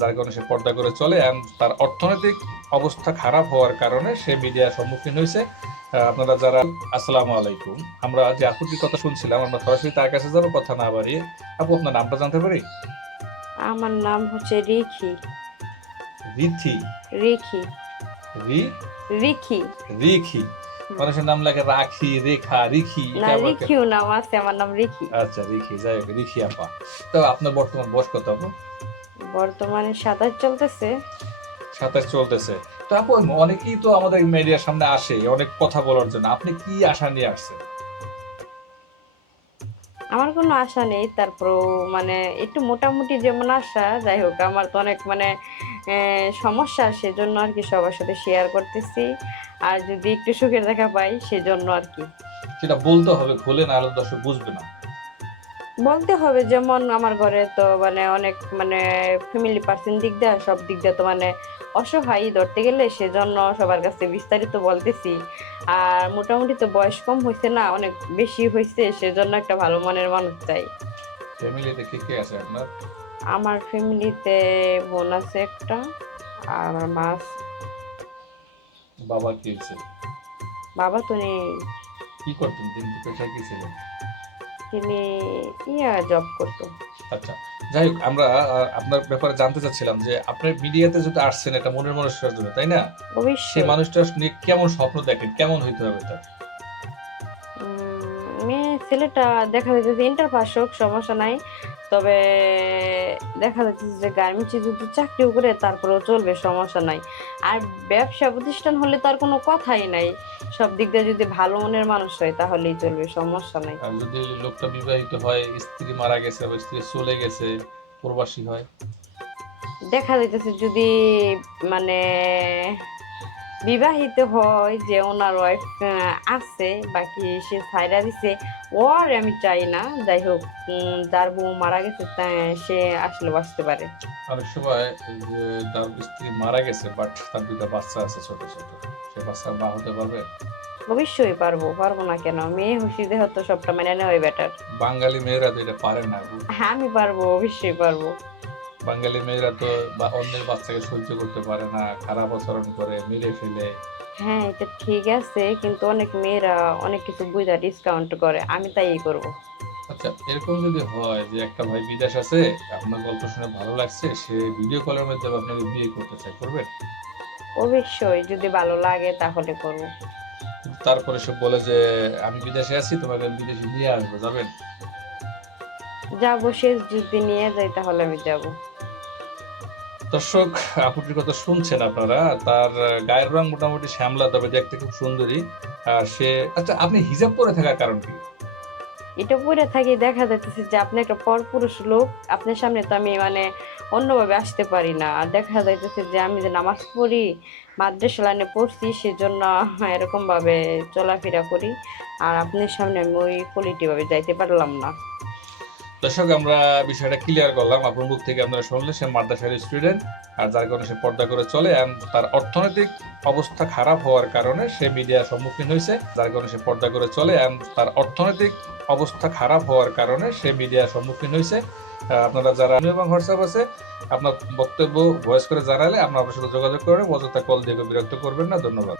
যার কারণে সে পর্দা করে চলে তার অর্থনৈতিক অবস্থা খারাপ হওয়ার কারণে সে মিডিয়ার সম্মুখীন হয়েছে। আপনারা যারা আসসালামু আলাইকুম। আমরা যে আপুটির কথা শুনছিলাম আমরা সরাসরি তার কাছে যাব কথা না বাড়িয়ে। আপু আপনার নামটা জানতে পারি? আমার নাম হচ্ছে রিখি রিথি রিখি রি? রিখি রিখি মানুষের নাম লাগে রাখি রেখা রিখি না রিখিও নাম আছে আমার নাম রিখি আচ্ছা রিখি যাই হোক রিখি আপা। তো আপনার বর্তমান বয়স কত আপু? বর্তমানে সাঁতার চলতেছে। সাতাশ চলতেছে। তো আপু অনেকেই তো আমাদের মিডিয়ার সামনে আসে অনেক কথা বলার জন্য। আপনি কি আশা নিয়ে আসছেন? আমার কোনো আশা নেই। তারপর মানে একটু মোটামুটি যেমন আশা যাই হোক আমার তো অনেক মানে সমস্যা। সেজন্য আর কি সবার সাথে শেয়ার করতেছি। আর যদি একটু সুখের দেখা পাই সেজন্য আর কি। সেটা বলতে হবে খুলে না হলে দর্শক বুঝবে না। বলতে হবে যেমন আমার ঘরে তো মানে অনেক মানে ফ্যামিলি পার্সন দিক দিয়ে সব দিক দিয়ে তো মানে অসহায় ধরতে গেলে সেজন্য সবার কাছে বিস্তারিত বলতেছি। আর মোটামুটি তো বয়স কম হয়েছে না অনেক বেশি হয়েছে সেজন্য একটা ভালো মনের মানুষ চাই। ফ্যামিলিতে কে কে আছে আপনার? আমার ফ্যামিলিতে বোন আছে একটা আর আমার মা। বাবা কি আছে বাবা তো নেই। কি করতেন? দিন পেশায় কি ছিলেন? ইয়া জব করতো। আচ্ছা যাই হোক আমরা আপনার ব্যাপারে জানতে চাচ্ছিলাম যে আপনি মিডিয়াতে যদি আসছেন এটা মনের মানুষের জন্য তাই না? সেই মানুষটা নিয়ে কেমন স্বপ্ন দেখেন? কেমন হইতে হবে তার? ছেলেটা দেখা যাচ্ছে যে ইন্টার পাস হোক সমস্যা নাই। তবে দেখা যাচ্ছে যে গার্মেন্টসে যদি চাকরিও করে তারপরেও চলবে সমস্যা নাই। আর ব্যবসা প্রতিষ্ঠান হলে তার কোনো কথাই নাই। সব দিক দিয়ে যদি ভালো মনের মানুষ হয় তাহলেই চলবে সমস্যা নাই। আর যদি লোকটা বিবাহিত হয় স্ত্রী মারা গেছে বা স্ত্রী চলে গেছে প্রবাসী হয়? দেখা যাইতেছে যদি মানে বিবাহিত হয় যে ওনার ওয়াইফ আছে বাকি সে ছাইরা দিছে ওর আমি চাই না যাই হোক যার বউ মারা গেছে সে আসলে বাঁচতে পারে। অনেক সময় তার স্ত্রী মারা গেছে বাট তার দুটা বাচ্চা আছে ছোট ছোট। সে বাচ্চা মা হতে পারবে? অবশ্যই পারব পারব না কেন? মেয়ে খুশি দেহ তো সবটা মেনে নেওয়াই বেটার বাঙালি মেয়েরা তো এটা পারে না হ্যাঁ আমি পারব অবশ্যই পারব। বাঙালি মেয়েরা তো বা অন্যের বাচ্চাকে সহ্য করতে পারে না খারাপ আচরণ করে মেরে ফেলে। হ্যাঁ এটা ঠিক আছে কিন্তু অনেক মেয়েরা অনেক কিছু বুঝা ডিসকাউন্ট করে আমি তাই করব। আচ্ছা এরকম যদি হয় যে একটা ভাই বিদেশ আছে আপনার গল্প শুনে ভালো লাগছে সে ভিডিও কলের মাধ্যমে আপনাকে বিয়ে করতে চায় করবেন? অবশ্যই যদি ভালো লাগে তাহলে করব। তারপরে সে বলে যে আমি বিদেশে আছি তোমাকে আমি বিদেশে নিয়ে আসব যাবেন? যাব শেষ যদি নিয়ে যাই তাহলে আমি যাব। দর্শক, আপুটির কথা শুনছেন আপনারা। তার গায়ের রং মোটামুটি শ্যামলা, তবে দেখতে খুব সুন্দরী। আর সে আচ্ছা আপনি হিজাব পরে থাকার কারণ কি? এটা পরে থাকি, দেখা যাচ্ছে যে আপনি একটা পরপুরুষ লোক, আপনার সামনে তো আমি মানে অন্যভাবে আসতে পারি না। আর দেখা যাইতেছে যে আমি যে নামাজ পড়ি, মাদ্রাসা লাইনে পড়ছি, সেজন্য এরকম ভাবে চলাফেরা করি। আর আপনার সামনে আমি ওই কোয়ালিটি ভাবে যাইতে পারলাম না। দর্শক, আমরা বিষয়টা ক্লিয়ার করলাম। আপনার মুখ থেকে আপনারা শুনলেন, সে মাদ্রাসার স্টুডেন্ট আর যার কারণে সে পর্দা করে চলে তার অর্থনৈতিক অবস্থা খারাপ হওয়ার কারণে সে মিডিয়ার সম্মুখীন হয়েছে, যার কারণে সে পর্দা করে চলে তার অর্থনৈতিক অবস্থা খারাপ হওয়ার কারণে সে মিডিয়ার সম্মুখীন হয়েছে। আপনারা যারা এবং হোয়াটসঅ্যাপ আছে, আপনার বক্তব্য ভয়েস করে জানালে আপনার আপনার সাথে যোগাযোগ করবেন অযথা কল দিয়ে বিরক্ত করবেন না। ধন্যবাদ।